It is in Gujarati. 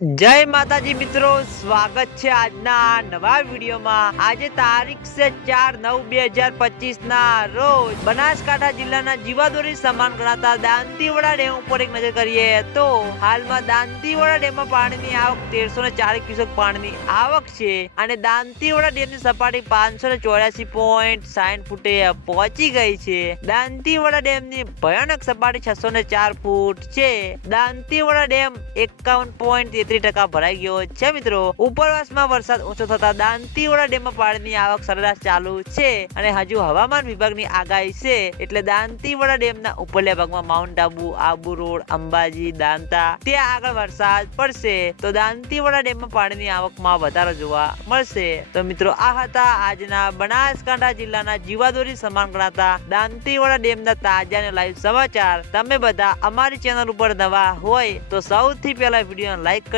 જય માતાજી મિત્રો, સ્વાગત છે આજના નવા વિડીયોમાં. આજે તારીખ છે ચાર નવ બે હજાર પચીસ ના રોજ બનાસકાંઠા જિલ્લાના જીવાદોરી સમાન ગણાતા દાંતીવાડા ડેમ ઉપર એક નજર કરીએ તો હાલમાં દાંતીવાડા ડેમમાં પાણીની આવક તેરસો ને ચાર ક્યુસેક પાણીની આવક છે અને દાંતીવાડા ડેમની સપાટી પાંચસો ને ચોર્યાસી પોઈન્ટ સાઠ ફૂટે પહોંચી ગઈ છે. દાંતીવાડા ડેમની ભયાનક સપાટી છસો ને ચાર ફૂટ છે. દાંતીવાડા ડેમ એકાવન પોઈન્ટ તેત્રીસ ટકા ભરાઈ ગયો છે મિત્રો. ઉપરવાસમાં વરસાદ ઓછો થતા દાંતીવાડા ડેમમાં પાણીની આવક સરેરાશ ચાલુ છે અને હજુ હવામાન વિભાગની આગાહી છે. એટલે દાંતીવાડા ડેમના ઉપરલ્યા ભાગમાં માઉન્ટ આબુ આબુ રોડ, અંબાજી, દાંતા, ત્યાં આગળ વરસાદ પડશે. તો દાંતીવાડા ડેમમાં પાણીની આવકમાં વધારો જોવા મળશે. તો મિત્રો, આ હતા આજના બનાસકાંઠા જિલ્લાના જીવાદોરી સમાન ગણાતા દાંતીવાડા ડેમના તાજા અને લાઈવ સમાચાર. તમે બધા અમારી ચેનલ ઉપર નવા હોય તો સૌથી પહેલા વીડિયો લાઈક